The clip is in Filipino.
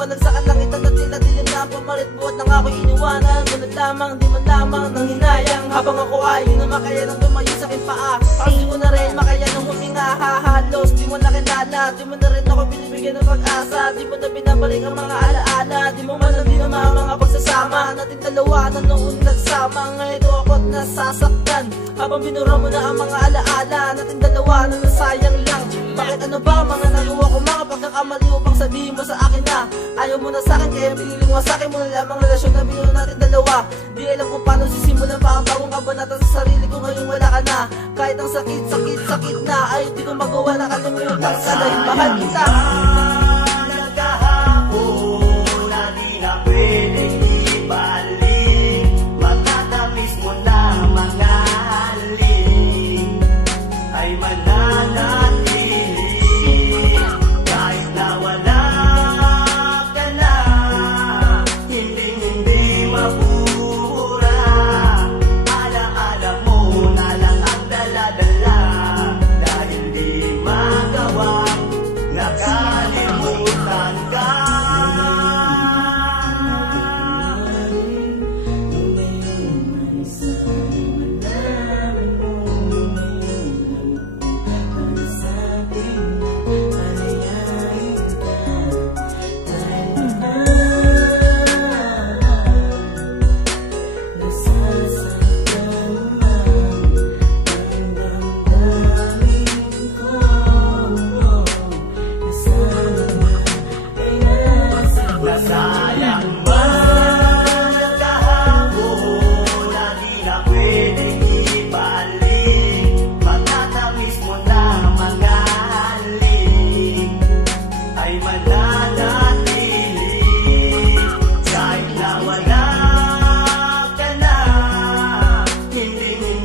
Nagsakan lang itan na tila dilim na ang pamalit Buhat nang ako'y iniwanan. Ngunit lamang, di man lamang nang hinayang Habang ako ay hindi makaya nang tumayo sa aking paa. Parang di mo na rin makaya nang huminga. Hahalos, di mo na kinala Di mo na rin ako binibigyan ng pag-asa. Di mo na binabalik ang mga alaala. Di mo man ang dinama ang mga pagsasama Nating dalawa na noon nagsama. Ngayon ako't nasasaktan. Habang binura mo na ang mga alaala Nating dalawa na nasayang lang. Bakit ano ba mga nagawa ko? Mga pagkakamali Ayaw mo na sa'kin kaya piniling mo sa'kin. Mo na lamang relasyon na binuo natin dalawa. Di alam kung paano sisimulan pa ang bagong kabanata sa sarili ko. Ngayon wala ka na. Kahit ang sakit, sakit, sakit na. Ay di ko magawa na kalimutan ka dahil mahal kita. Sayang ba nagkahapon na di na pwedeng